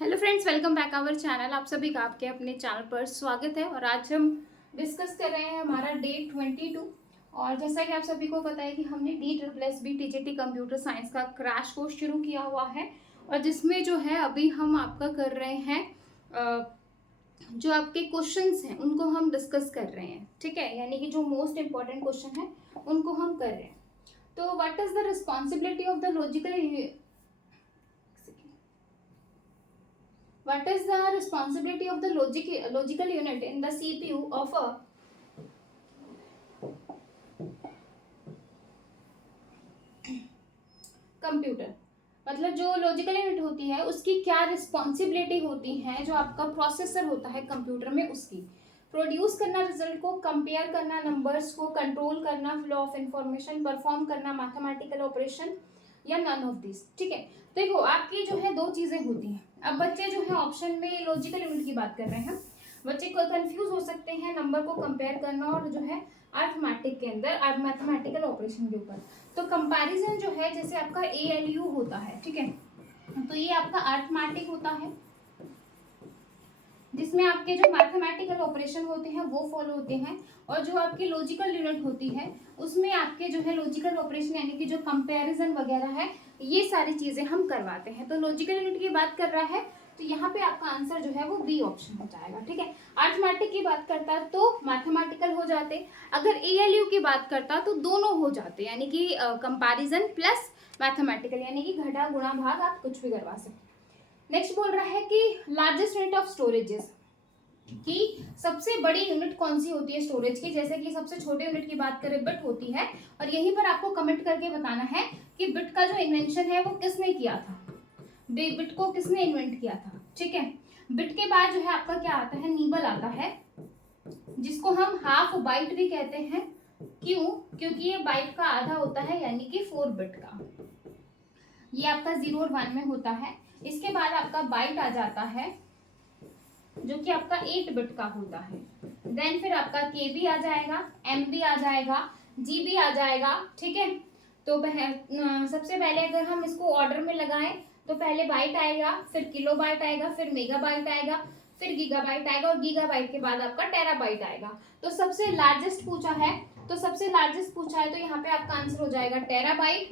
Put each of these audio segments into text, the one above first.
Hello friends, welcome back our channel. आप सभी का आपके अपने चैनल पर स्वागत है। और आज हम डिस्कस कर रहे हैं हमारा डे 22। और जैसा कि आप सभी को पता है कि हमने DSSB TGT कंप्यूटर साइंस का क्रैश कोर्स शुरू किया हुआ है। और जिसमें जो है अभी हम आपका कर रहे हैं जो आपके क्वेश्चंस हैं उनको हम डिस्कस कर रहे हैं, ठीक है। यानी कि जो मोस्ट इंपॉर्टेंट क्वेश्चन है उनको हम कर रहे हैं। तो what is the responsibility of the logical What is the responsibility of the logical unit in the CPU of a computer? मतलब जो लॉजिकल यूनिट होती है उसकी क्या रिस्पॉन्सिबिलिटी होती है, जो आपका प्रोसेसर होता है कंप्यूटर में उसकी प्रोड्यूस करना, रिजल्ट को कंपेयर करना, नंबर्स को कंट्रोल करना, फ्लो ऑफ इंफॉर्मेशन परफॉर्म करना, मैथमेटिकल ऑपरेशन या नन ऑफ दिस, ठीक है। देखो आपकी जो है दो चीजें होती हैं। अब बच्चे जो है ऑप्शन में लॉजिकल यूनिट की बात कर रहे हैं, बच्चे को कंफ्यूज हो सकते हैं नंबर को कंपेयर करना और जो है अर्थमेटिक के अंदर मैथमेटिकल ऑपरेशन के ऊपर। तो कंपैरिजन जो है जैसे आपका ALU होता है, ठीक है, तो ये आपका अर्थमेटिक होता है जिसमें आपके जो मैथमेटिकल ऑपरेशन होते हैं वो फॉलो होते हैं। और जो आपकी लॉजिकल यूनिट होती है उसमें आपके जो है लॉजिकल ऑपरेशन यानी कि जो कंपैरिजन वगैरह है ये सारी चीजें हम करवाते हैं। तो लॉजिकल यूनिट की बात कर रहा है तो यहाँ पे आपका आंसर जो है वो बी ऑप्शन हो जाएगा, ठीक है। अर्थमेटिक की बात करता तो मैथमेटिकल हो जाते, अगर ALU की बात करता तो दोनों हो जाते, यानी कि कंपैरिजन प्लस मैथमेटिकल, यानी कि घटा गुणा भाग आप कुछ भी करवा सकते। नेक्स्ट बोल रहा है कि लार्जेस्ट यूनिट ऑफ स्टोरेजेस, कि सबसे बड़ी यूनिट कौन सी होती है स्टोरेज की। जैसे कि सबसे छोटे यूनिट की बात करें बिट होती है, और यहीं पर आपको कमेंट करके बताना है कि बिट का जो इन्वेंशन है वो किसने किया था, बिट को किसने इन्वेंट किया था, ठीक है। बिट के बाद जो है आपका क्या आता है, नीबल आता है, जिसको हम हाफ बाइट भी कहते हैं। क्यों? क्योंकि ये बाइट का आधा होता है, यानी कि 4 बिट का। ये आपका 0 और 1 में होता है। इसके बाद आपका बाइट आ जाता है जो कि आपका 8 बिट का होता है। देन फिर आपका KB आ जाएगा, MB आ जाएगा, GB आ जाएगा, ठीक है। तो सबसे पहले अगर हम इसको ऑर्डर में लगाएं तो पहले बाइट आएगा, फिर किलोबाइट आएगा, फिर मेगाबाइट आएगा, फिर गीगाबाइट आएगा, और गीगाबाइट के बाद आपका टेराबाइट आएगा। तो सबसे लार्जेस्ट पूछा है, तो यहाँ पे आपका आंसर हो जाएगा टेराबाइट।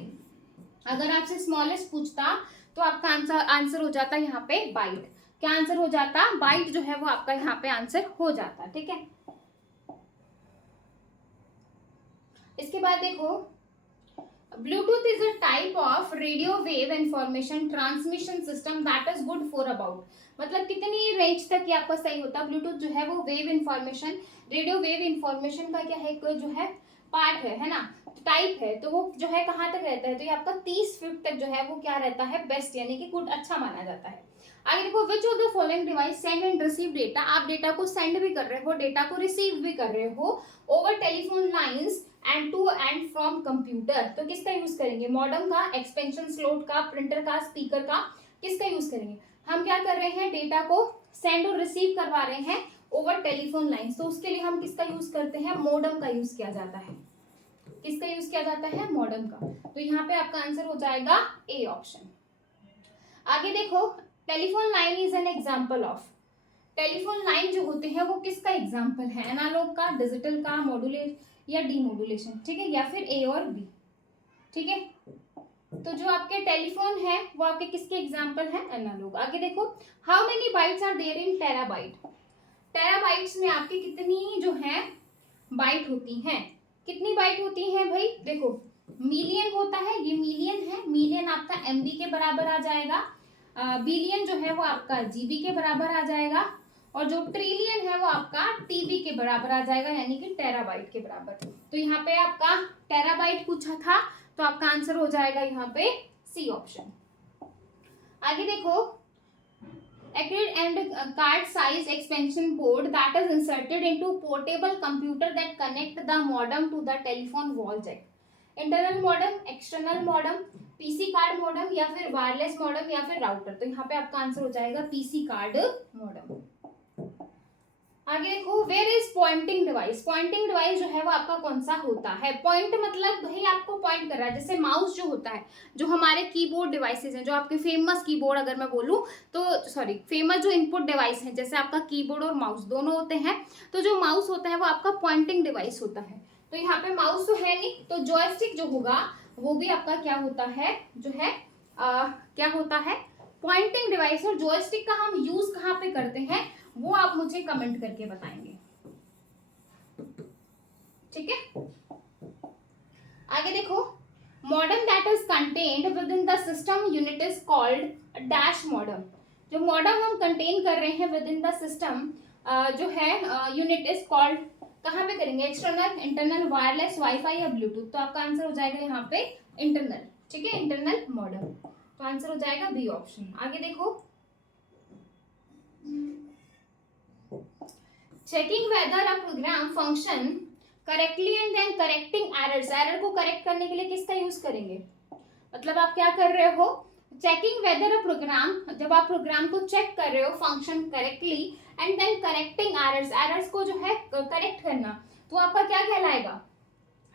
अगर आपसे स्मॉलेस्ट पूछता तो आपका आंसर हो जाता यहाँ पे बाइट। क्या आंसर हो जाता? बाइट जो है वो आपका यहाँ पे आंसर हो जाता, ठीक है। इसके बाद देखो, Bluetooth is a type of radio wave information transmission system that is good for about, मतलब कितनी रेंज तक ये आपका सही होता है। ब्लूटूथ जो है वो wave information, radio wave information का क्या है, जो है पार्ट है ना, टाइप है। तो वो जो है कहाँ तक रहता है, तो ये आपका 30 फीट तक जो है वो क्या रहता है, बेस्ट, यानी कि गुड, अच्छा माना जाता है। आगे देखो, which of the following device send and receive data, आप डेटा को सेंड भी कर रहे हो, डेटा को रिसीव भी कर रहे हो over telephone lines end to end from computer. तो किसका यूज करेंगे, मॉडेम का, एक्सपेंशन स्लॉट का, प्रिंटर का, स्पीकर का, किसका यूज करेंगे। हम क्या कर रहे हैं, डेटा को सेंड और रिसीव करवा रहे हैं ओवर टेलीफोन लाइंस, तो उसके लिए हम किसका यूज करते हैं, मॉडेम का यूज किया जाता है। किसका यूज किया जाता है, मॉडेम का। तो यहाँ पे आपका आंसर हो जाएगा ए ऑप्शन। आगे देखो, telephone line is an example of, telephone line जो होते हैं वो किसका एग्जाम्पल है, एनालॉग का, डिजिटल का, मॉड्यूलेट या डीमॉड्यूलेशन, ठीक है, या फिर ए और बी, ठीक है। तो जो आपके टेलीफोन है वो आपके किसके एग्जाम्पल है, एनालॉग। आगे देखो, how many bytes are there in terabyte, terabytes में आपकी कितनी जो है बाइट होती हैं, कितनी बाइट होती हैं भाई, देखो मिलियन होता है, ये मिलियन है, मिलियन आपका MB के बराबर आ जाएगा, बिलियन जो है वो आपका GB के बराबर आ जाएगा, और जो ट्रिलियन है वो आपका TB के बराबर आ जाएगा, यानी कि टेराबाइट के बराबर। तो यहाँ पे आपका टेराबाइट पूछा था, तो आपका आंसर हो जाएगा यहाँ पे C ऑप्शन। आगे देखो, accurate and card size expansion board that is inserted into portable computer that connect the modem to the telephone wall jack, internal modem, external modem, PC card modem, या फिर wireless modem, या फिर router. तो यहाँ पे आपका answer हो जाएगा PC कार्ड मॉडम। आगे देखो, where is pointing device. Pointing device जो है वो आपका कौन सा होता है? पॉइंट मतलब भाई आपको पॉइंट कर रहा है, जैसे माउस जो होता है, जो हमारे कीबोर्ड डिवाइसेज हैं, जो आपके फेमस कीबोर्ड अगर मैं बोलूँ तो, सॉरी फेमस जो इनपुट डिवाइस है, जैसे आपका कीबोर्ड और माउस दोनों होते हैं, तो जो माउस होता है वो आपका पॉइंटिंग डिवाइस होता है। तो यहाँ पे माउस तो है नहीं, तो जॉयस्टिक जो होगा वो भी आपका क्या होता है, जो है क्या होता है, पॉइंटिंग डिवाइस। और जॉयस्टिक का हम यूज कहाँ पे करते हैं वो आप मुझे कमेंट करके बताएंगे, ठीक है। आगे देखो, modem that is contained with in the system unit is called dash modem. जो मॉडेम हम कंटेन कर रहे हैं विद इन द सिस्टम जो है यूनिट इज कॉल्ड, कहाँ पे करेंगे, एक्सटर्नल, इंटरनल, वायरलेस, वाईफाई या ब्लूटूथ। तो आपका आंसर हो जाएगा यहाँ पे इंटरनल, ठीक है, इंटरनल मॉडेम। तो आंसर हो जाएगा बी ऑप्शन। आगे देखो, checking whether a program function correctly and then correcting errors. Error को करेक्ट करने के लिए किसका यूज करेंगे? मतलब आप क्या कर रहे हो, चेकिंग वेदर अ प्रोग्राम, जब आप प्रोग्राम को चेक कर रहे हो function correctly and then correcting errors, errors को जो है करेक्ट करना, तो आपका क्या कहलाएगा?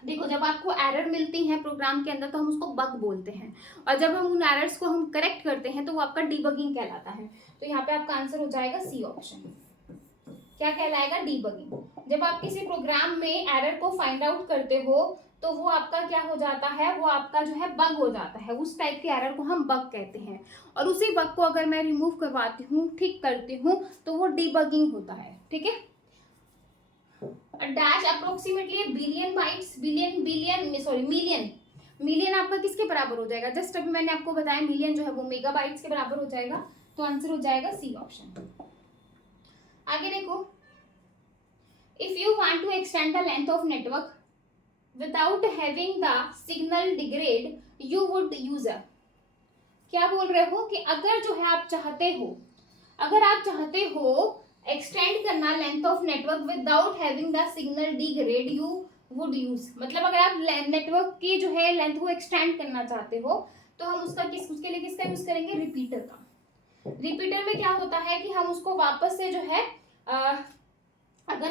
देखो, जब आपको एरर मिलती है प्रोग्राम के अंदर तो हम उसको बग बोलते हैं, और जब हम उन एरर्स को हम करेक्ट करते हैं तो वो आपका डीबगिंग कहलाता है। तो यहाँ पे आपका आंसर हो जाएगा सी ऑप्शन। क्या कहलाएगा? डीबगिंग। जब आप किसी प्रोग्राम में एरर को फाइंड आउट करते हो तो वो आपका क्या हो जाता है, वो आपका जो है बग हो जाता है। उस टाइप के एरर को हम बग कहते हैं, और उसी बग को अगर मैं रिमूव करवाती हूँ, ठीक करती हूँ, तो वो डीबगिंग होता है, ठीक है। Dash approximately billion bytes, billion billion sorry million, million आपका किसके बराबर हो जाएगा? जस्ट अभी मैंने आपको बताया मिलियन जो है वो मेगाबाइट्स के बराबर हो जाएगा। तो आंसर हो जाएगा सी ऑप्शन। आगे देखो, if you want to extend the length of network without having the signal degrade you would use a. क्या बोल रहे हो कि अगर जो है आप चाहते हो, अगर आप चाहते हो एक्सटेंड करना length of network without having the signal degrade you would use. मतलब अगर आप नेटवर्क की जो है लेंथ को एक्सटेंड करना चाहते हो तो हम उसके लिए किसका यूज करेंगे? रिपीटर का। रिपीटर में क्या होता है कि हम उसको वापस से जो है अगर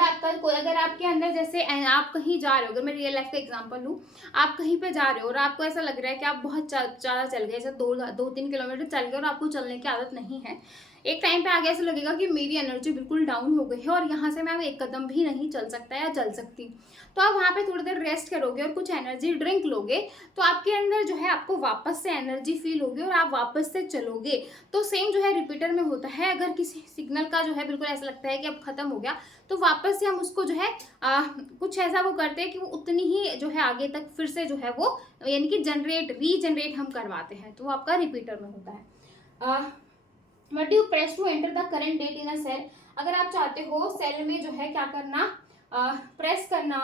आपके अंदर जैसे आप कहीं जा रहे हो, अगर मैं रियल लाइफ का एग्जांपल लूँ, आप कहीं पे जा रहे हो और आपको ऐसा लग रहा है कि आप बहुत ज़्यादा चल गए, जैसे 2-3 किलोमीटर चल गए और आपको चलने की आदत नहीं है, एक टाइम पे आगे ऐसा लगेगा कि मेरी एनर्जी बिल्कुल डाउन हो गई है और यहाँ से मैं अब एक कदम भी नहीं चल सकता या चल सकती, तो आप वहाँ पे थोड़ी देर रेस्ट करोगे और कुछ एनर्जी ड्रिंक लोगे, तो आपके अंदर जो है आपको वापस से एनर्जी फील होगी और आप वापस से चलोगे। तो सेम जो है रिपीटर में होता है, अगर किसी सिग्नल का जो है बिल्कुल ऐसा लगता है कि अब खत्म हो गया, तो वापस से हम उसको जो है कुछ ऐसा वो करते हैं कि वो उतनी ही जो है आगे तक फिर से जो है वो यानी कि रीजनरेट हम करवाते हैं, तो वो आपका रिपीटर में होता है। What you press to enter the current date in a cell. अगर आप चाहते हो सेल में जो है क्या करना, प्रेस करना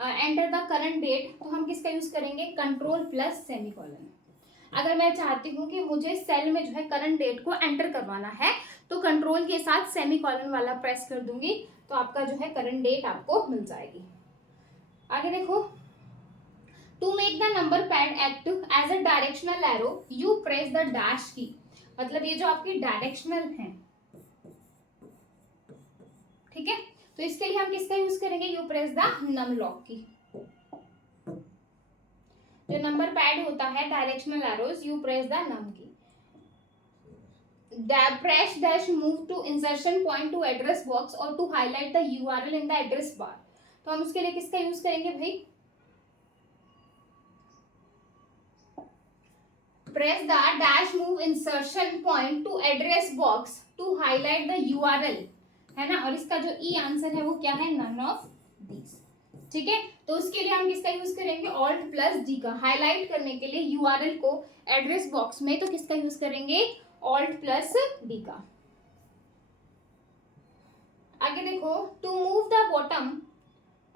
एंटर द करंट डेट, तो हम किसका यूज करेंगे? Control plus semicolon. अगर मैं चाहती हूँ कि मुझे सेल में जो है करंट डेट को एंटर करवाना है तो कंट्रोल के साथ सेमीकोलन वाला प्रेस कर दूंगी, तो आपका जो है करंट डेट आपको मिल जाएगी। आगे देखो, to make the number pad active as a directional arrow you press the dash key. मतलब ये जो आपकी डायरेक्शनल है, ठीक है, तो इसके लिए हम किसका यूज करेंगे? You press the num lock key. जो नंबर पैड होता है directional arrows, you press the num key. press dash move to insertion point to address box or to highlight the URL in the address bar। तो हम उसके लिए किसका use करेंगे भाई? press the dash move insertion point to address box to highlight the URL, है ना। और इसका जो ई आंसर है वो क्या है? none of these, ठीक है। तो उसके लिए हम किसका यूज करेंगे? ऑल्ट प्लस डी का। हाईलाइट करने के लिए यूआरएल को एड्रेस बॉक्स में, तो किसका यूज करेंगे? ऑल्ट प्लस डी का। आगे देखो, to move the bottom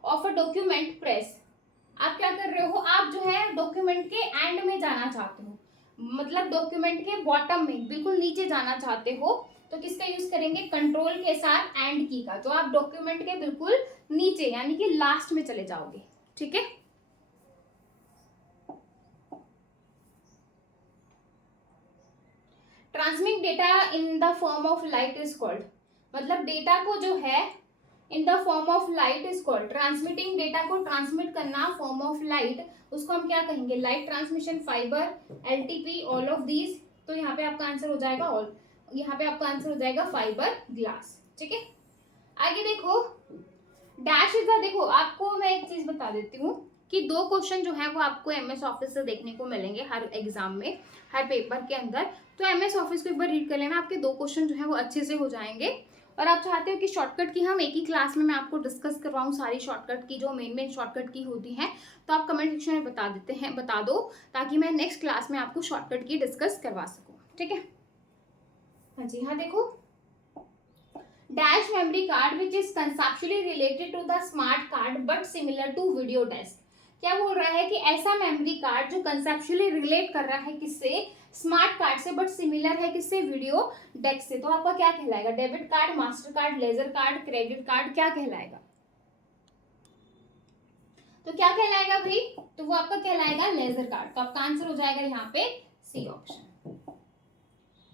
of a document press. आप क्या कर रहे हो? आप जो है डॉक्यूमेंट के एंड में जाना चाहते हो, मतलब डॉक्यूमेंट के बॉटम में बिल्कुल नीचे जाना चाहते हो, तो किसका यूज करेंगे? कंट्रोल के साथ एंड की का। तो आप डॉक्यूमेंट के बिल्कुल नीचे यानी कि लास्ट में चले जाओगे, ठीक है। Transmit data in the form of light is called. मतलब डेटा को जो है in the form of light is called, transmitting data को ट्रांसमिट करना फॉर्म ऑफ लाइट, उसको हम क्या कहेंगे, light transmission fibre, LTP, all of these. तो यहाँ पे आपका आंसर हो जाएगा ऑल, यहाँ पे आपका आंसर हो जाएगा फाइबर ग्लास। ठीक है, आगे देखो डैश इज द, देखो आपको मैं एक चीज बता देती हूँ कि 2 क्वेश्चन जो है वो आपको एमएस ऑफिस से देखने को मिलेंगे हर एग्जाम में, हर पेपर के अंदर। तो एमएस ऑफिस को एक बार रीड कर लेना, आपके 2 क्वेश्चन जो है वो अच्छे से हो जाएंगे। और आप चाहते हो कि शॉर्टकट की हम एक ही क्लास में मैं आपको डिस्कस करवाऊँ सारी शॉर्टकट की, जो मेन शॉर्टकट की होती हैं, तो आप कमेंट सेक्शन में बता दो, ताकि मैं नेक्स्ट क्लास में आपको शॉर्टकट की डिस्कस करवा सकूँ। ठीक है, हाँ जी, हाँ देखो dash memory card which is conceptually related to the smart card but similar to video desk. क्या बोल रहा है कि ऐसा मेमोरी कार्ड जो कंसेप्चुअली रिलेट कर रहा है किससे, स्मार्ट कार्ड से, बट सिमिलर है किससे, वीडियो डेस्क से। तो आपका क्या कहलाएगा, debit card, master card, laser card, credit card, क्या कहलाएगा, तो क्या कहलाएगा भाई, तो वो आपका कहलाएगा लेजर कार्ड। तो आपका आंसर हो जाएगा यहाँ पे सी ऑप्शन।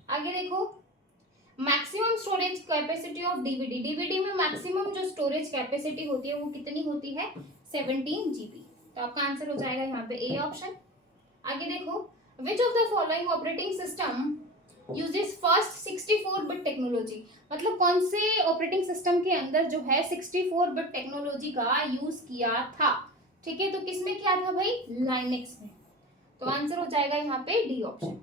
आगे देखो maximum storage capacity of DVD, DVD में मैक्सिमम जो स्टोरेज कैपेसिटी होती है वो कितनी होती है, 17 GB। तो आपका आंसर हो जाएगा यहाँ पे ए ऑप्शन। आगे देखो which of the following operating system uses first 64 bit technology, मतलब कौन से ऑपरेटिंग सिस्टम के अंदर जो है 64 बिट टेक्नोलॉजी का यूज किया था। ठीक है, तो किसमें किया था भाई, लाइनेक्स में। तो आंसर हो जाएगा यहाँ पे डी ऑप्शन।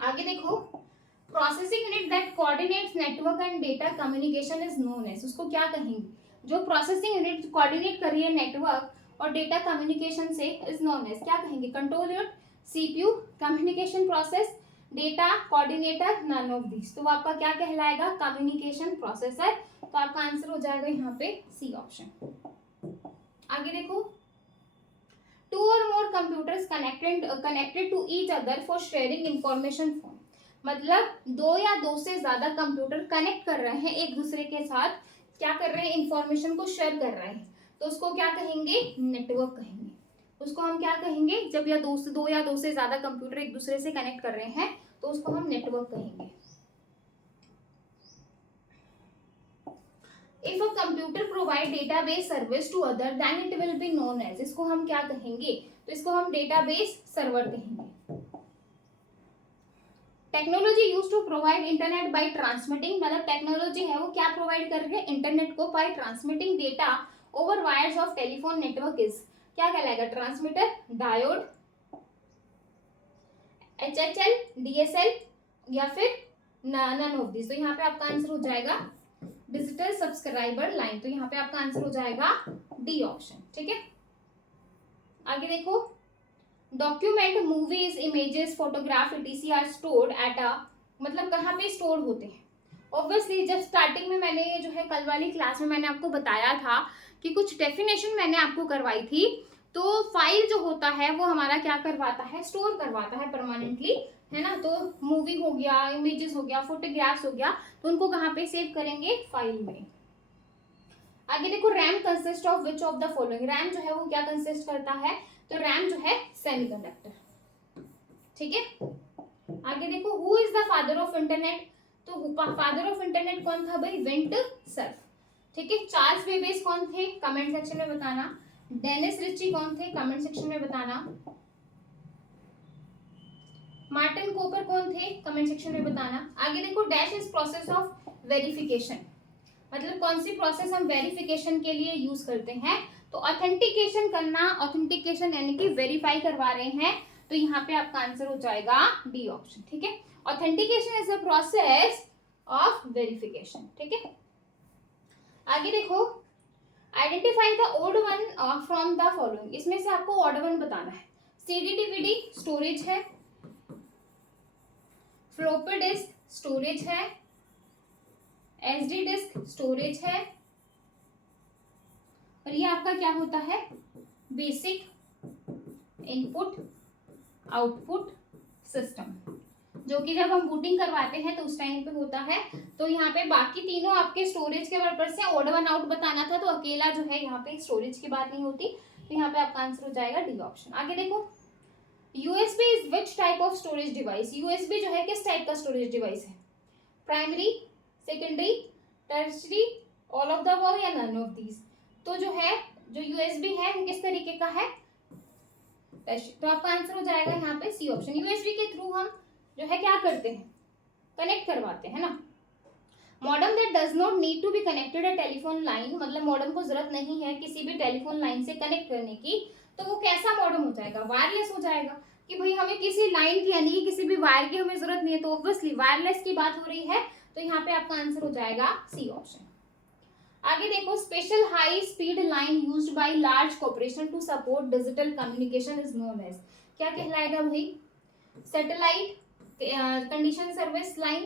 आगे देखो processing unit that coordinates network and data communication is known as, उसको क्या कहेंगे, जो प्रोसेसिंग यूनिट कोऑर्डिनेट कर रही है नेटवर्क और डेटा कम्युनिकेशन से, इज नोन एज, क्या कहेंगे, control unit, CPU, communication process, data coordinator, none of this. तो वो आपका क्या कहलाएगा, कम्युनिकेशन प्रोसेसर। तो आपका आंसर हो जाएगा यहाँ पे सी ऑप्शन। आगे देखो 2 or more computers connected to each other for sharing information form, मतलब 2 या 2 से ज्यादा कंप्यूटर कनेक्ट कर रहे हैं एक दूसरे के साथ, क्या कर रहे हैं, इंफॉर्मेशन को शेयर कर रहे हैं, तो उसको क्या कहेंगे, नेटवर्क कहेंगे। उसको हम क्या कहेंगे, जब या 2 या 2 से ज्यादा कंप्यूटर एक दूसरे से कनेक्ट कर रहे हैं तो उसको हम नेटवर्क कहेंगे। If a computer provide database service to other, then it will be known as, इसको हम क्या कहेंगे, तो इसको हम database server कहेंगे। Technology use to provide internet by transmitting, मतलब टेक्नोलॉजी है वो क्या प्रोवाइड कर रही है, इंटरनेट को by transmitting data over wires of telephone network is, क्या कहलाएगा, ट्रांसमीटर, डायोड, एचएचएल, डीएसएल, या फिर नन ऑफ दिस। तो यहाँ पे आपका आंसर हो जाएगा डिजिटल सब्सक्राइबर लाइन। तो यहाँ पे आपका आंसर हो जाएगा डी ऑप्शन। ठीक है, आगे देखो document, movies, images, photograph etc are stored at a, मतलब कहाँ पे स्टोर होते हैं। ऑब्वियसली जब स्टार्टिंग में मैंने जो है कल वाली क्लास में मैंने आपको बताया था कि कुछ डेफिनेशन मैंने आपको करवाई थी, तो फाइल जो होता है वो हमारा क्या करवाता है, स्टोर करवाता है परमानेंटली, है ना। तो मूवी हो गया, इमेजेस हो गया, फोटोग्राफ्स हो गया, तो उनको कहाँ पे सेव करेंगे, फाइल में। आगे देखो RAM consist of which of the following, RAM जो है वो क्या कंसिस्ट करता है, तो रैम जो है सेमीकंडक्टर। ठीक है, आगे देखो who is the father of internet, तो फादर ऑफ इंटरनेट कौन था भाई, विंट सर्फ। ठीक है, चार्ल्स बेबेज कौन थे, कमेंट सेक्शन में बताना। डेनिस रिची कौन थे, कमेंट सेक्शन में बताना। मार्टिन कूपर कौन थे, कमेंट सेक्शन में बताना। आगे देखो dash is process of verification, मतलब कौन सी प्रोसेस हम वेरिफिकेशन के लिए यूज करते हैं, तो ऑथेंटिकेशन करना, ऑथेंटिकेशन यानी कि वेरीफाई करवा रहे हैं, तो यहाँ पे आपका आंसर हो जाएगा डी ऑप्शन। ठीक है, authentication is a process of verification. ठीक है, आगे देखो identify the odd one from the following, इसमें से आपको ऑड वन बताना है। सीडी डीवीडी स्टोरेज है, फ्लॉपी डिस्क स्टोरेज है, एसडी डिस्क स्टोरेज है, और ये आपका क्या होता है, बेसिक इनपुट आउटपुट सिस्टम, जो कि जब हम बूटिंग करवाते हैं तो उस टाइम पे होता है। तो यहाँ पे बाकी तीनों आपके स्टोरेज के पर्पज से ऑड वन आउट बताना था, तो अकेला जो है यहाँ पे स्टोरेज की बात नहीं होती, तो यहाँ पे आपका आंसर हो जाएगा डी ऑप्शन। आगे देखो USB is which type of storage device, USB जो है किस टाइप का स्टोरेज डिवाइस है, primary, secondary, tertiary, all of the above या नन ऑफ दीज। तो जो है जो यूएसबी है वो किस तरीके का है, तो आपका आंसर हो जाएगा यहाँ पे सी ऑप्शन। यूएसबी के थ्रू हम जो है क्या करते हैं, कनेक्ट करवाते हैं ना। Modem that does not need to be connected a telephone line, मतलब मॉडम को जरूरत नहीं है किसी भी टेलीफोन लाइन से कनेक्ट करने की, तो वो कैसा मॉडम हो जाएगा, वायरलेस हो जाएगा। कि भाई हमें किसी लाइन की यानी कि किसी भी वायर की हमें जरूरत नहीं है, तो ऑब्वियसली वायरलेस की बात हो रही है, तो यहाँ पे आपका आंसर हो जाएगा सी ऑप्शन। आगे देखो, special high speed line used by large corporation to support digital communication is known as, क्या कहलाएगा भाई, satellite condition service line,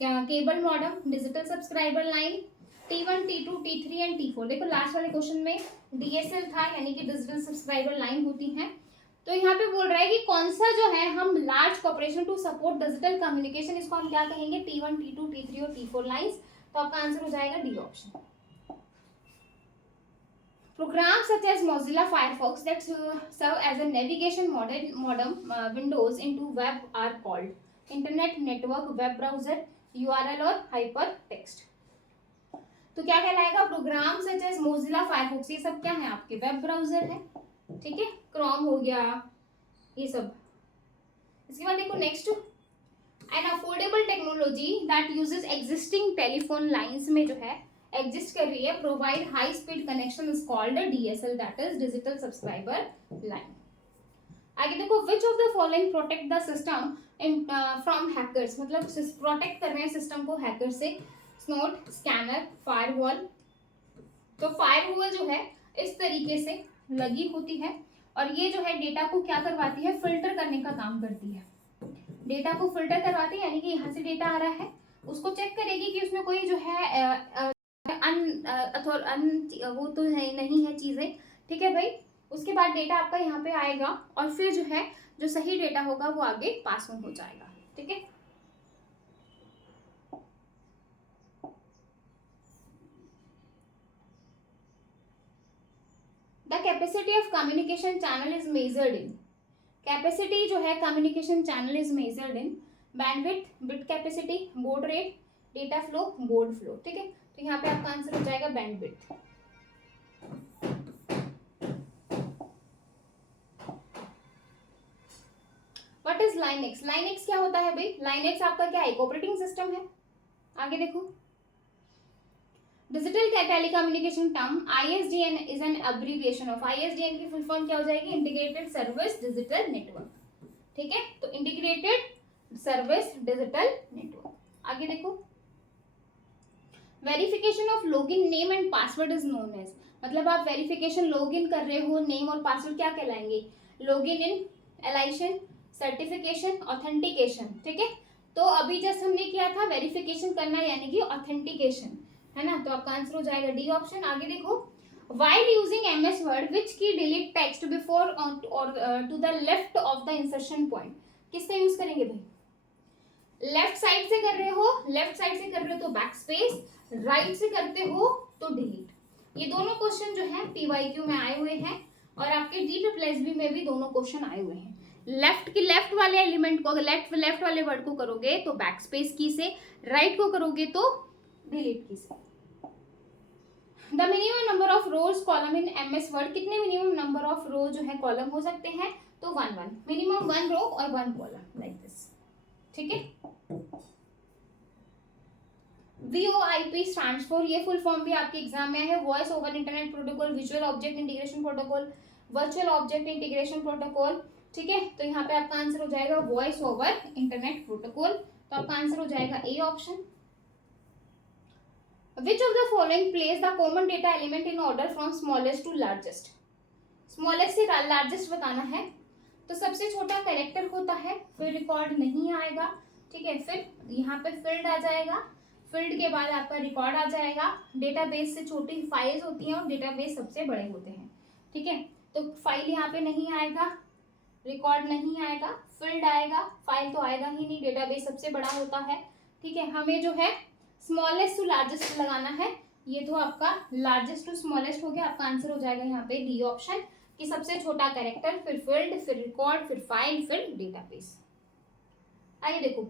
cable modem, digital subscriber line, T1, T2, T3 and T4। देखो last वाले question में DSL था यानी कि digital subscriber line होती है, तो यहाँ पे बोल रहा है कि कौन सा जो है हम large corporation to support digital communication, इसको हम क्या कहेंगे, T1, T2, T3 और T4 लाइंस। तो आपका आंसर हो जाएगा D option. Programs such as Mozilla Firefox that serve as a navigation modem windows into web are called Internet Network Web Browser, URL और Hypertext। तो क्या कहलाएगा, program such as Mozilla Firefox, ये सब क्या है आपके वेब ब्राउजर है, ठीक है, क्रोम हो गया ये सब। इसके बाद देखो next, an affordable technology that uses existing telephone lines में जो है एग्जिस्ट कर रही है, provide high speed connection is called DSL, that is digital subscriber line. आगे देखो, which of the following protect the system from hackers, मतलब protect कर रहे हैं सिस्टम को हैकर से, स्नोट, स्कैनर, फायरवॉल। तो फायरवॉल जो है इस तरीके से लगी होती है और ये जो है डेटा को क्या करवाती है, फिल्टर करने का काम करती है, डेटा को फिल्टर करवाती है, यानी कि यहाँ से डेटा आ रहा है उसको चेक करेगी कि उसमें कोई जो है वो तो है नहीं है चीजें, ठीक है भाई। उसके बाद डेटा आपका यहाँ पे आएगा और फिर जो है जो सही डेटा होगा वो आगे पास ऑन हो जाएगा, ठीक है। The capacity of communication channel is measured in, capacity जो है communication channel is measured in bandwidth, bit capacity, board rate, data flow, board flow, ठीक है। तो यहाँ पे आपका आंसर हो जाएगा bandwidth. What is Linux, Linux क्या होता है भाई, लाइनेक्स आपका क्या है, ऑपरेटिंग सिस्टम है। आगे देखो, digital telecommunication term ISDN is an abbreviation of, ISDN की फुल फॉर्म क्या हो जाएगी, इंटीग्रेटेड सर्विस डिजिटल नेटवर्क, ठीक है। तो इंटीग्रेटेड सर्विस डिजिटल नेटवर्क। आगे देखो, verification of login name and password is known as, मतलब आप वेरिफिकेशन लॉगिन कर रहे हो, नेम और पासवर्ड क्या कहलाएंगे, लॉगिन इन, एलाइशन, सर्टिफिकेशन, ऑथेंटिकेशन, ठीक है। तो अभी जस्ट हमने किया था वेरिफिकेशन करना यानी कि ऑथेंटिकेशन, है ना। तो आपका आंसर हो जाएगा डी ऑप्शन। आगे देखो, while using MS Word which key delete text before or to the left of the insertion point, किससे यूज करेंगे भाई, लेफ्ट साइड से कर रहे हो, लेफ्ट साइड से कर रहे हो तो बैक स्पेस, राइट से करते हो तो डिलीट। ये दोनों क्वेश्चन जो है PYQ में आए हुए हैं और आपके DSSB में भी दोनों क्वेश्चन आए हुए हैं। लेफ्ट वाले एलिमेंट को, लेफ्ट वाले वर्ड को करोगे तो बैक स्पेस की से, राइट को करोगे तो डिलीट की से। The minimum number of rose column in MS word, कितने मिनिमम नंबर ऑफ रो जो है कॉलम हो सकते हैं, तो 1 मिनिमम 1 रो और 1 कॉलम, लाइक दिस, ठीक है। VoIP स्टैंड्स फॉर, ये फुल फॉर्म भी आपके एग्जाम में है, voice over internet protocol, visual object integration protocol, virtual object integration protocol, ठीक है। तो यहाँ पे आपका आंसर हो जाएगा वॉइस ओवर इंटरनेट प्रोटोकॉल, तो आपका आंसर हो जाएगा A option. Which of the following place the common data element in order from smallest to largest, smallest से largest बताना है, तो सबसे छोटा कैरेक्टर होता है, फिर रिकॉर्ड नहीं आएगा, ठीक है, फिर यहाँ पे फील्ड आ जाएगा, फील्ड के बाद आपका रिकॉर्ड आ जाएगा, डेटाबेस से छोटी फाइल्स होती हैं और डेटाबेस सबसे बड़े होते हैं, ठीक है। तो फाइल यहाँ पे नहीं आएगा, रिकॉर्ड नहीं आएगा, फील्ड आएगा, फाइल तो आएगा ही नहीं, डेटाबेस सबसे बड़ा होता है, ठीक है। हमें जो है स्मॉलेस्ट टू लार्जेस्ट लगाना है, ये तो आपका लार्जेस्ट टू स्मॉलेस्ट हो गया, आपका आंसर हो जाएगा यहाँ पे डी ऑप्शन, कि सबसे छोटा कैरेक्टर, फिर फील्ड, फिर रिकॉर्ड, फिर फाइल, फिर डेटाबेस। आइए देखो,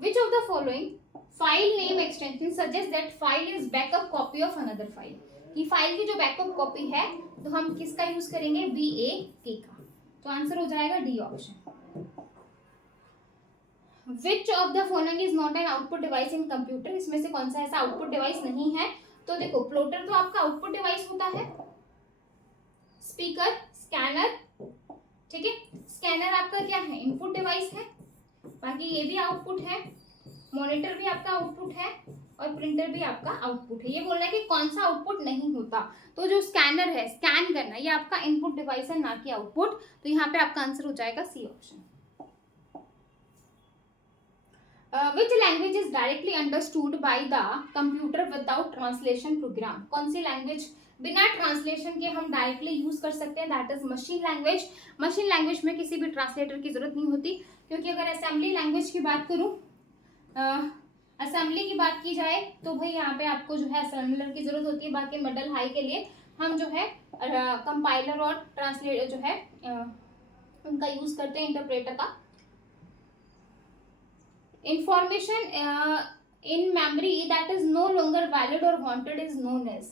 which of the following file name extension suggest that file is backup copy of another file. कि फाइल की जो बैकअप कॉपी है तो हम किसका यूज करेंगे, VAK का। तो आंसर हो जाएगा D option. Which of the following is not an output device in computer, इसमें से कौन सा ऐसा आउटपुट डिवाइस नहीं है। तो देखो प्लॉटर तो आपका आउटपुट डिवाइस होता है, स्पीकर, स्कैनर, ठीक है। स्कैनर आपका क्या है, इनपुट डिवाइस है, बाकी ये भी आउटपुट है, मॉनिटर भी आपका आउटपुट है और प्रिंटर भी आपका आउटपुट है। ये बोल रहा है कि कौन सा आउटपुट नहीं होता, तो जो स्कैनर है, स्कैन करना, ये आपका इनपुट डिवाइस है ना कि आउटपुट। तो यहाँ पे आपका आंसर हो जाएगा C option. Which language is directly understood by the computer without translation program? कौन सी लैंग्वेज बिना ट्रांसलेशन के हम डायरेक्टली यूज कर सकते हैं, that is machine language. Machine language में किसी भी ट्रांसलेटर की जरूरत नहीं होती, क्योंकि अगर असेंबली लैंग्वेज की बात करूं, असेंबली की बात की जाए तो भाई यहाँ पे आपको जो है असेंबलर की जरूरत होती है। बाकी मिडल हाई के लिए हम जो है कंपाइलर और ट्रांसलेटर जो है उनका यूज करते हैं, इंटरप्रेटर का। Information in memory that is no longer valid और वांटेड इज नोन एज,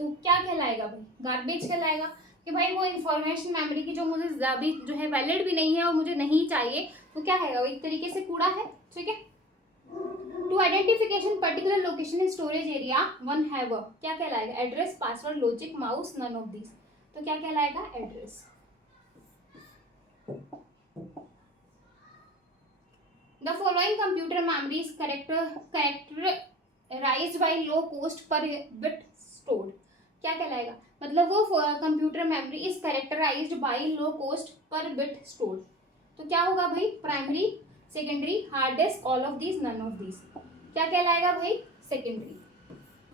तो क्या कहलाएगा भाई, गार्बेज कहलाएगा। कि भाई वो इंफॉर्मेशन मेमोरी की जो मुझे अभी जो है वैलिड भी नहीं है और मुझे नहीं चाहिए, तो क्या है, वो एक तरीके से कूड़ा है, ठीक है। To identification particular location in storage area one have क्या कहलाएगा, address, password, logic, mouse, none of this, तो क्या कहलाएगा, address. The following computer memory is characterized by low cost per bit stored, क्या कहलाएगा, मतलब वो computer memory is characterized by low cost per bit stored, तो क्या होगा भाई, primary, secondary, hard disk, all of these, none of these, क्या कहलाएगा भाई, सेकेंडरी,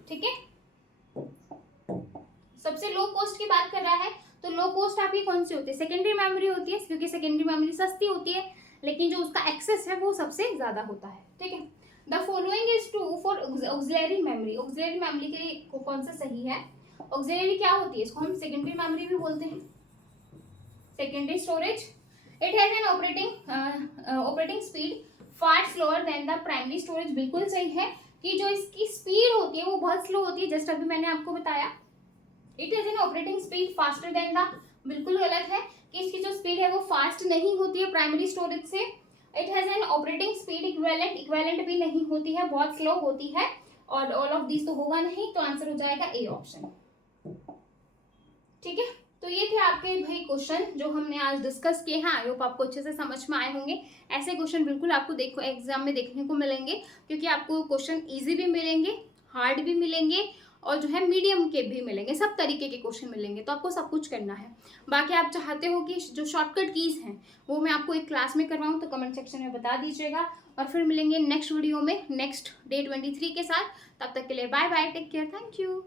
ठीक है। सबसे लो कॉस्ट की बात कर रहा है, तो लो कॉस्ट आपकी कौन सी होती है, सेकेंडरी मेमोरी होती है, क्योंकि सेकेंडरी मेमोरी सस्ती होती है, लेकिन जो उसका एक्सेस है वो सबसे ज्यादा होता है, ठीक है। The following is true for auxiliary memory, auxiliary memory के लिए कौन सा सही है। ऑक्सिलरी क्या होती है, इसको हम सेकेंडरी मेमोरी भी बोलते हैं, secondary storage. It has an operating speed far slower then the primary storage, बिल्कुल सही है कि जो इसकी स्पीड होती है वो बहुत स्लो होती है, जस्ट अभी मैंने आपको बताया। It has an operating speed faster than the, बिल्कुल गलत है कि इसकी जो स्पीड है वो फास्ट नहीं होती है प्राइमरी स्टोरेज से। It has an operating speed equivalent, equivalent भी नहीं होती है, बहुत स्लो होती है, और ऑल ऑफ दिस तो होगा नहीं, तो आंसर हो जाएगा ए ऑप्शन, ठीक है। तो ये थे आपके भाई क्वेश्चन जो हमने आज डिस्कस किए हैं। आई होप आपको अच्छे से समझ में आए होंगे। ऐसे क्वेश्चन बिल्कुल आपको देखो एग्जाम में देखने को मिलेंगे, क्योंकि आपको क्वेश्चन इजी भी मिलेंगे, हार्ड भी मिलेंगे, और जो है मीडियम के भी मिलेंगे, सब तरीके के क्वेश्चन मिलेंगे, तो आपको सब कुछ करना है। बाकी आप चाहते हो कि जो शॉर्टकट कीज हैं वो मैं आपको एक क्लास में करवाऊँ, तो कमेंट सेक्शन में बता दीजिएगा, और फिर मिलेंगे नेक्स्ट वीडियो में नेक्स्ट डे 23 के साथ। तब तक के लिए bye bye, take care, thank you.